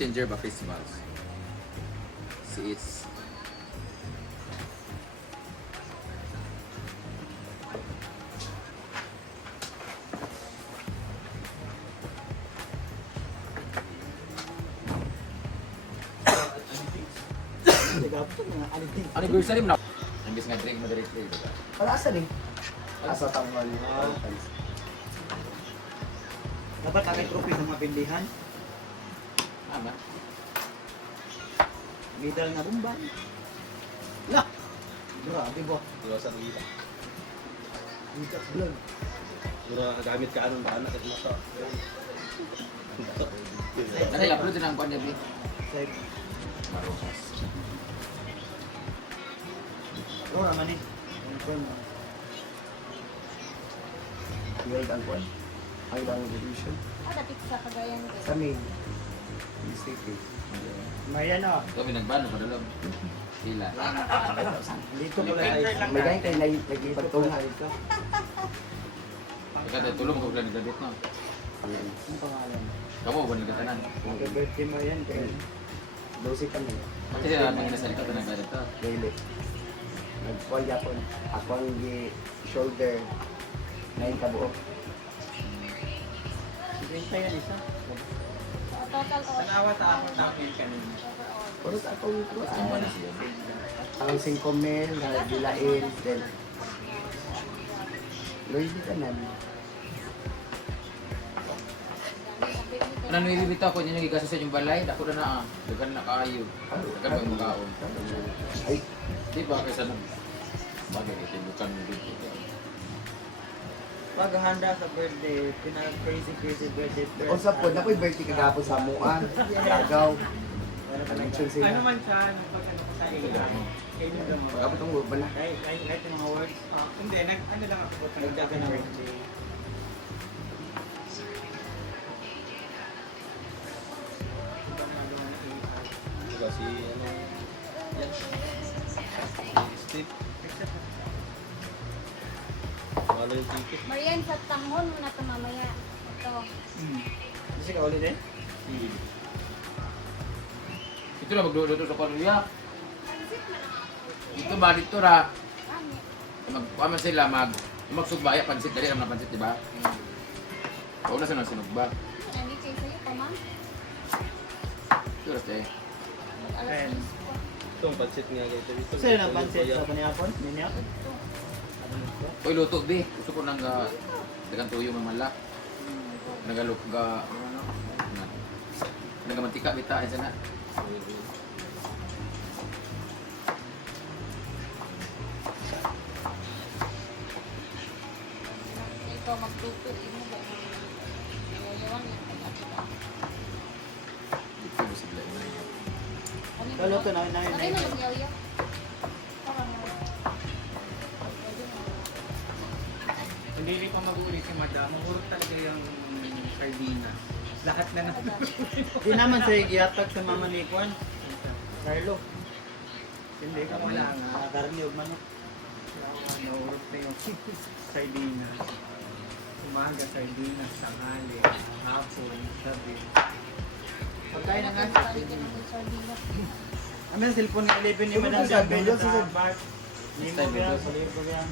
messenger ba Christmas? Si It's. Anniversary mo na. Imbis nga drink mo directly, diba? Wala asa din. Asa tangon. Dapat nakay trophy sa mga pindihan. Tama. Medal na bumban. La! Grabe ba? Dura sa kita. Bigat vlog. Dura gamit ka anong anak at mata. Nag-upload din ang kanya, Bi. Side. Marokas. Bro, naman eh. Confirm. World ang kwan. Ang lang division. Dapit sa Cagayan de. Sa main. Mistake eh. Mayan o. Ito, pinagbano pa dalawang. Sila. Dito pala ay. May ganyan kayo nagipagtunga. Ika tayo tulong kung wala nagdadit na. Ang pangalan. Kamu, ba nagdatanan? Happy birthday mo yan. Kaya 12 kami. Pati sila mga nasalita ito nagdadit na. Daily. Nagkuhan yapon. Ako ang shoulder. 9 kabuo. Renta yan isa. Total or Tanawa sa akong tapin kanina. Puro sa akong Sumba na siya. ang 5 mil na bilain. Then, Louis Vuitton. Ano nung ibibitaw ko, yun yung igasa sa inyong balay, ako na na dagan na kaayo. Dagan ba yung makaon? Ay, Di ba kaysa nung bagay ito, bukan mo dito. Paghahanda sa birthday, pinaka-crazy birthday dress. usap po, nako'y birthday kagapon sa Muan. Lagaw. Mention sila. Ano man siya, nagpagano ko sa iyo. Kayo lang mo. Pagkapot ang urban na. Kahit yung mga words. Hindi, ano lang ako. Nagdaga na birthday. Kasi ano yan. Steve. Wala yung ticket. Marian sa tanghon mo na ito mamaya. Ito. Kasi ka ulit eh? Ito lang magluto sa paluya. Dito ba, dito ra. Magkuha sila, magsugbaya, pansit, dali naman na pansit, di ba? Pauna sa nang sinugba. Nandito yung sa'yo pa, ma'am. Ito ras eh. Mag-alas Ayan. 10 po. Itong pansit nga kayo. Ito. Sa'yo ng pansit sa paniyapon? Ninyo? Uy, luto, bi. Gusto ko nang dagang tuyo mamala. Nagaluk ga, ano, nagamantika, bita, ay sana. Ito magluto. Ino ba? Nalayawan yan. Ito ba sila? Kaluto na Ano na magyaw-yaw? Parang Hindi pa mag-uli si Madam. Mahurot talaga yung sardina. Lahat na na. Di naman sa'yo giyatag sa mama ni Kwan. Carlo. Hindi ka Wala wala nga. nga. Karni og manok. Mahurot na yung sardina. Umaga sardina, tanghali, hapon, gabi. Pagkain na nga. Palitin ng sardinas. Ano yung cellphone ni 11 ni Sino Madam ba sa Gabi dulo? sa bat. Hindi mo kaya sa libo kaya.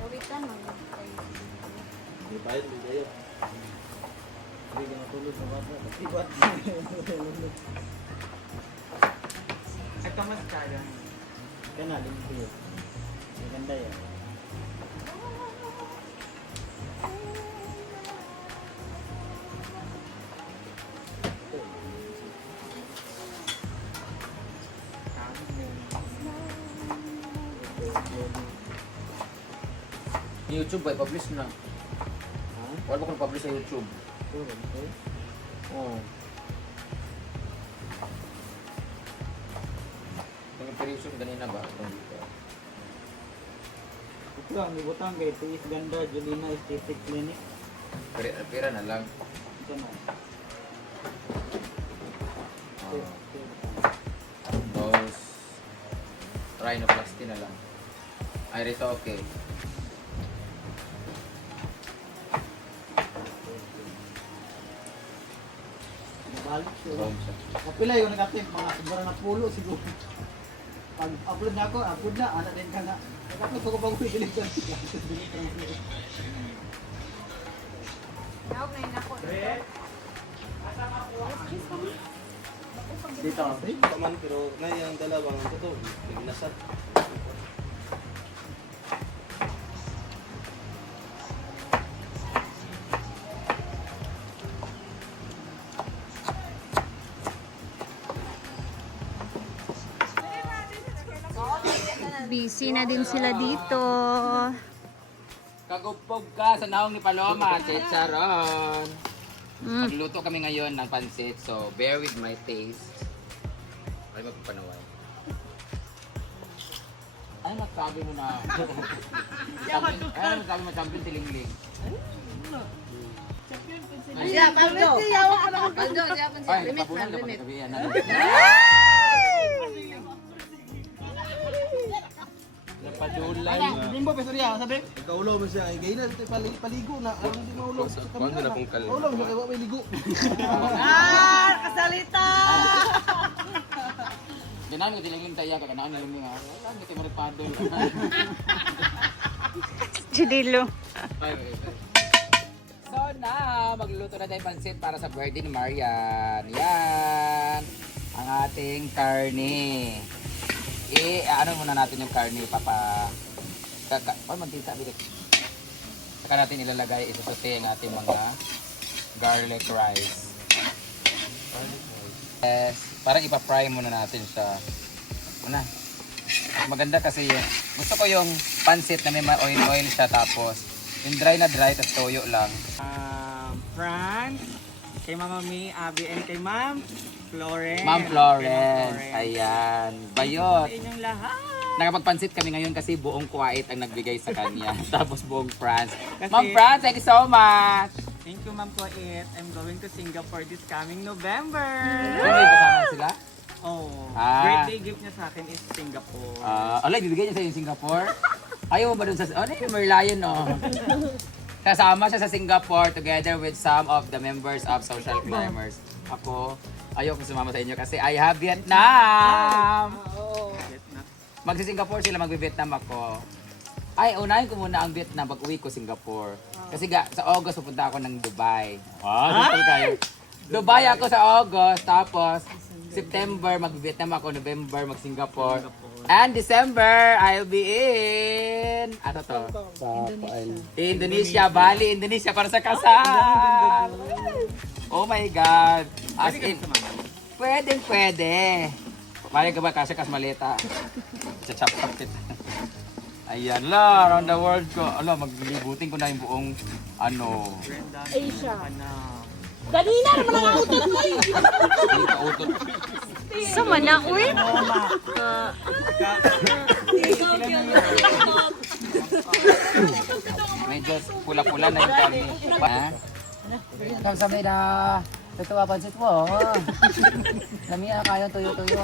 Rawitan mo. Hindi pa yun, hindi kayo. Hindi ka matulog sa bata. Ibat. At kamascara. Kaya na, limpyo. Maganda yan. YouTube ba, publish na. Ha? Wala ba kung publish sa YouTube? Puro, okay. Oo. Yung operation ganina ba? Itong dito. Ito lang, nibutang kay Tiis Ganda, Julina Aesthetic Clinic. Pera na lang. Ito na. Tapos, rhinoplasty na lang. Ay, rito okay. Balik siya. Boom siya. Kapila yung nag-attempt, mga sobrang na pulo siguro. Pag upload na ako, upload na, anak din ka na. Pag-upload ko bago i-delete ko. Nawag na yun ako. Dito. Paman, pero ngayon ang dalawang ito, naglasat. Busy na din sila dito. Kagupog ka sa naong ni Paloma, Chicharon. Mm. Magluto kami ngayon ng pansit, so bear with my taste. Ay, magpapanaway. Ay, nagsabi mo na. Ay, nagsabi mo, champion tilingling. Siya, Paldo. Paldo, di ako siya. Ay, Limit papunan na, ka pa limit. sabihan. Napadulay. Bimbo, peso riya, sabi? Ikaulaw mo siya, gay na, paligo na. Alam hindi maulaw sa Kuwan na akong kal. Ulam, siya kayo may ligo. Kasalita! Ganaan ko tilingling tayo, kaganaan na luming ha. Wala, hindi kayo maripadol. Chidilo. So na, magluluto na tayo pansit para sa birthday ni Marian. Yan, ang ating karne. Ano muna natin yung karne, papa. Mantita, bilik. Saka natin ilalagay, isusuti ang ating mga garlic rice. Yes, parang ipa-fry muna natin siya. Una. Maganda kasi gusto ko yung pansit na may oil siya tapos yung dry na dry tapos toyo lang. Franz, kay Mama May, Abby, and kay Ma'am Florence. Ma'am Florence, ayan. Bayot. Sa inyong lahat. Nakapagpansit kami ngayon kasi buong Kuwait ang nagbigay sa kanya. Tapos buong France. Kasi- Ma'am France, thank you so much! Thank you, Ma'am Kuwait. I'm going to Singapore this coming November. Ano may kasama sila? Oh, Ah. birthday gift niya sa akin is Singapore. Alay, bibigay niya sa yung Singapore? Ayaw mo ba dun sa... Ano yung Merlion, no? Kasama siya sa Singapore together with some of the members of Social Climbers. Ako, ayaw ko sumama sa inyo kasi I have Vietnam! Vietnam. Magsi-Singapore sila, magbe-Vietnam ako. Ay, unahin ko muna ang Vietnam pag uwi ko Singapore. Kasi sa August pupunta ako ng Dubai. Gusto kayo. Dubai ako sa August, tapos September mag-Vietnam ako, November mag-Singapore. And December, I'll be in... Ano to? Indonesia, Bali, Indonesia para sa kasal. Oh my God. As in, pwede. Mali ka ba kasi maleta? Chachap-chap kita. Ayan la, around the world ko. Ala, maglilibutin ko na yung buong ano. Brenda. Asia. Ano? Ganina naman ang auto ko eh. Hindi ka utot. Sama na, uy. Medyo pula-pula na yung kami. Ha? Kamsamida. Ito ba pansit mo? Lamia kayo tuyo-tuyo.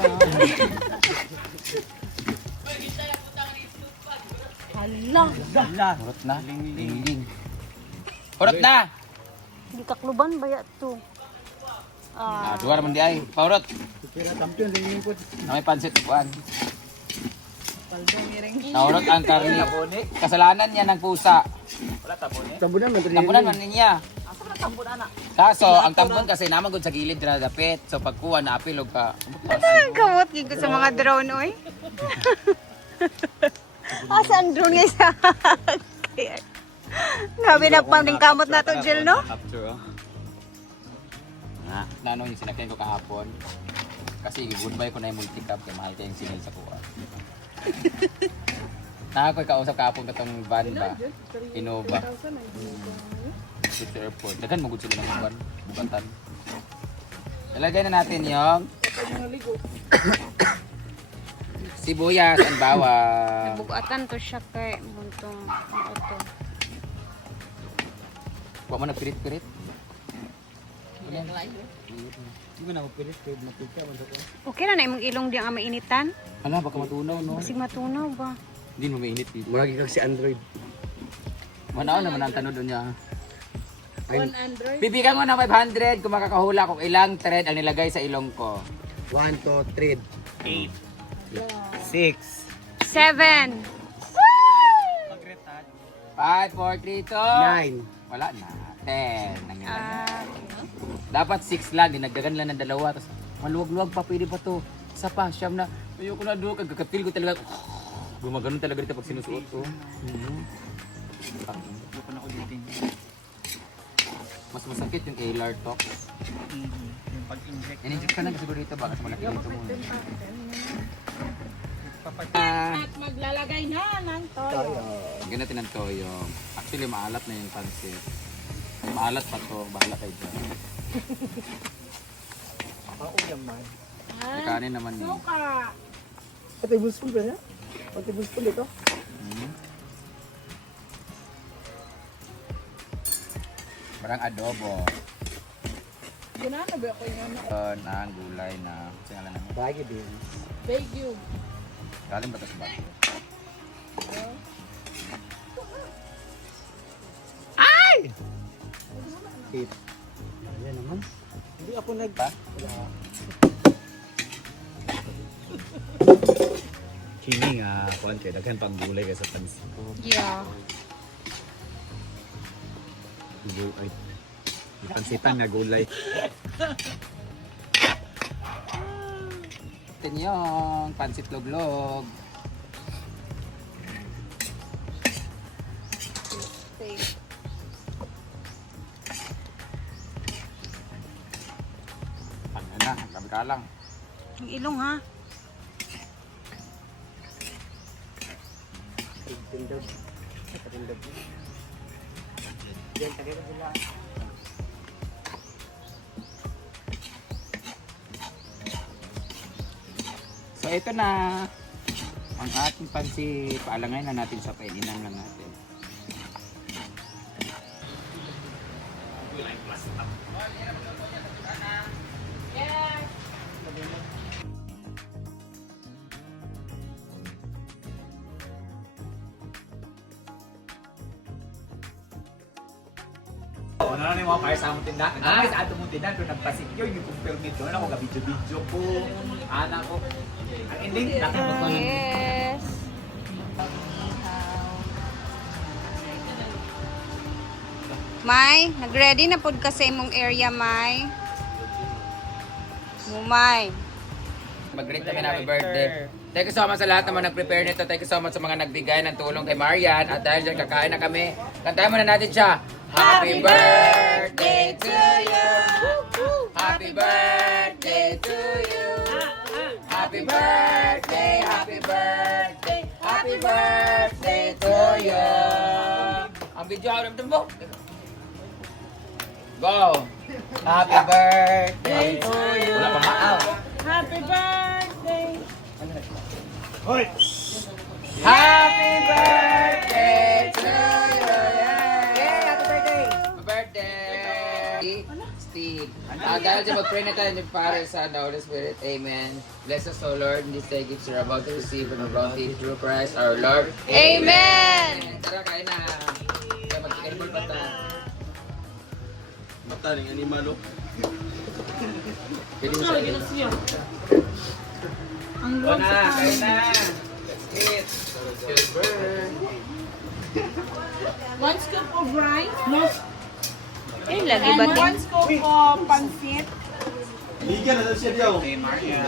Hala. Hurot na. Ling-ling. Hurot na! Di kakluban ba ya to? Duwar man di ay. Paurot. Kira champion, lingling po. Na may pansit kuan. Naurot ang karni. Kasalanan niya ng pusa. Tambunan man, Tampunan man niya. Kaso, ang tampon kasi naman gud sa gilid na dapit. So pagkuha na apilog ka. Kamot gid sa mga drone oy. Saan drone nga sa? Grabe na pang kamot na to, Jill, no? After Nano yung sinakyan ko kahapon. Kasi goodbye ko na yung multicab kay mahal kayong sinil sa kuha. Nakakoy kausap kahapon katong van ba? Innova. Sa airport. Dagan mo gud sila ng van. Bugatan. Ilagay na natin yung sibuyas and bawang. Bugatan to siya kay buntong auto. Huwag mo na pirit-pirit. Hindi ko na mapilit, kaya mapika man ko. Okay na na imong ilong di ang mainitan. Hala, baka matunaw, no? Sig matunaw ba? Hindi mo mainit dito. Muragi ka si Android. Manaw naman ang tanod niya. 100. Bibigyan ko ng 500 kung makakahula kung ilang thread ang nilagay sa ilong ko. 1, 2, 3. 8, 6, 7. 5, 4, 3, 2. 9. Wala na. 10. Nangyari. Dapat 6 lang. Dinagdagan lang ng 2. Tapos maluwag-luwag pa. Pwede pa to. Isa pa. Siyam na. Ayoko na doon. Kagkakatil ko talaga. Gumaganon talaga dito pag sinusuot ko. Mas masakit yung Alar Tox. yung pag-inject. In-inject ka na siguro dito. Baka sa malaki dito mo. At maglalagay na ng toyo. Lagyan natin ng toyo. Actually, maalat na yung pansit. Maalat pa to. Bahala kayo dyan. May kanin naman yun. Suka. Tablespoon ba niya? Tablespoon ito? Parang adobo. Ginana ba ako yung ano? Ang gulay na. Sinala naman. Bagay beans. Bagu. Galing ba ito sa bago? Hit. Ayan naman. Hindi ako Pa? Kini nga, kuhan kayo, daghan pang gulay kayo sa pansin. Yeah. Ay, pansitan nga gulay. Ito yung pansit loglog. Ano na, kami ka lang. Ang ilong ha. Tindog. Tindog. Yan, tagay na sila. So ito na ang ating pansit. Paalangay na natin sa painan lang natin. Ano na yung mga para sa among tindahan? Ay, sa atong tindahan, doon nagpasikyo, yung kong permit doon, ako ga-video-video ko, anak ko. Ang ending, nakapag ko Yes. May, nag-ready na pod ka sa imong area, May. Mumay. Mag-greet kami na happy birthday. Thank you so much sa lahat naman nag-prepare nito. Thank you so much sa mga nagbigay ng tulong kay Marian. At dahil dyan, kakain na kami. Kantahin muna natin siya. Happy birthday to you. Happy birthday to you. Happy birthday, happy birthday, happy birthday to you. Ang video ako naman mo. Go! Happy birthday to you. Wala pang maaw. Happy birthday. Happy birthday to you! Yay! Happy birthday! Happy birthday! Steve. Dahil siya mag-pray na tayo ng Father, Son, and Holy Spirit. Amen. Bless us, O Lord, in this day gifts you're about to receive from the bounty through Christ our Lord. Amen. Tara, kain na. Kaya mag-edible pa tayo. Mata ng animal, oh. Pwede mo sa iyo. Kain na! Let's eat! Silver! 1 scoop of rice. No. Eh, lagi And ba din? 1 scoop of pancit. Liga na siya diyaw. Hey, Maria.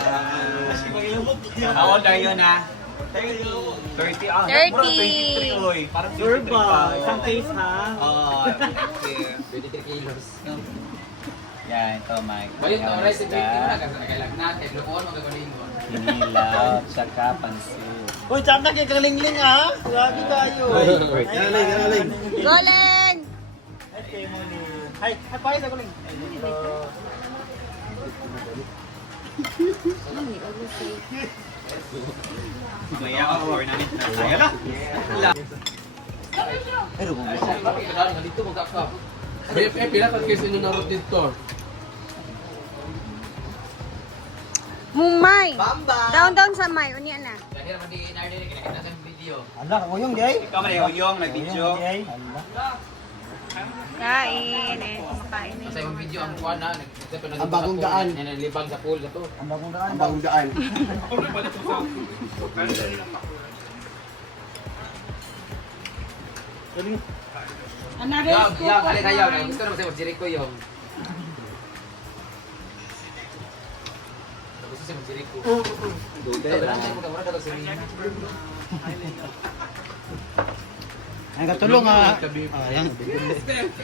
How old are you na? 30. 30. Ah, 30. mura 23, oy. Parang 23 pa. Isang case ha. Oh, okay. 23 kilos. Yan, ito, Mike. Bayot na oras, ito yung kailangan natin. Lukuan mo kagalingon. Hinilaw, tsaka pansit. Uy, tsaka kay kalingling ha. Grabe tayo. Ganaling. Goleng! Okay, muni. Ay, pahit ako lang. Maya ka or namin na. Ayan na. Dito mo ka. Pila ka kasi nyo narot dito. Mumay! Down sa may. Unya na. Dahil naman di inardinig, kinakita sa video. Ala, uyong di ay. Ikaw man yung nag-video. Uyong di ay. Ala. Kain eh. Kumakain eh. Sa yung video ang kuha na. Ang bagong daan. Nalibang sa pool na to. Ang bagong daan. Ang bagong daan. Another Yang, scoop yang, of alin kayo. wine. Gusto naman sa Jericho yung. Gusto sa Jericho. Ay, katulong ah. Ayan.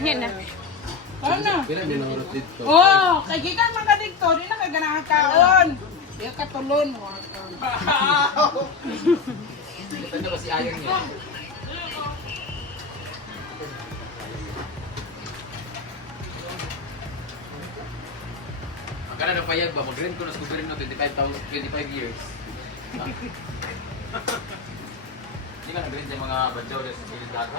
Yan na. Ano? Pila minurot dito. Oh, kay gikan man ka dito, di na kay ganahan kaon. Di ka tulon. Ito ko si Ayon niya. Ang kana ng payag ba? Mag-rent ko na sa gobyerno 25 years. Hindi ka nag-rent sa mga badyaw sa Pilipinas.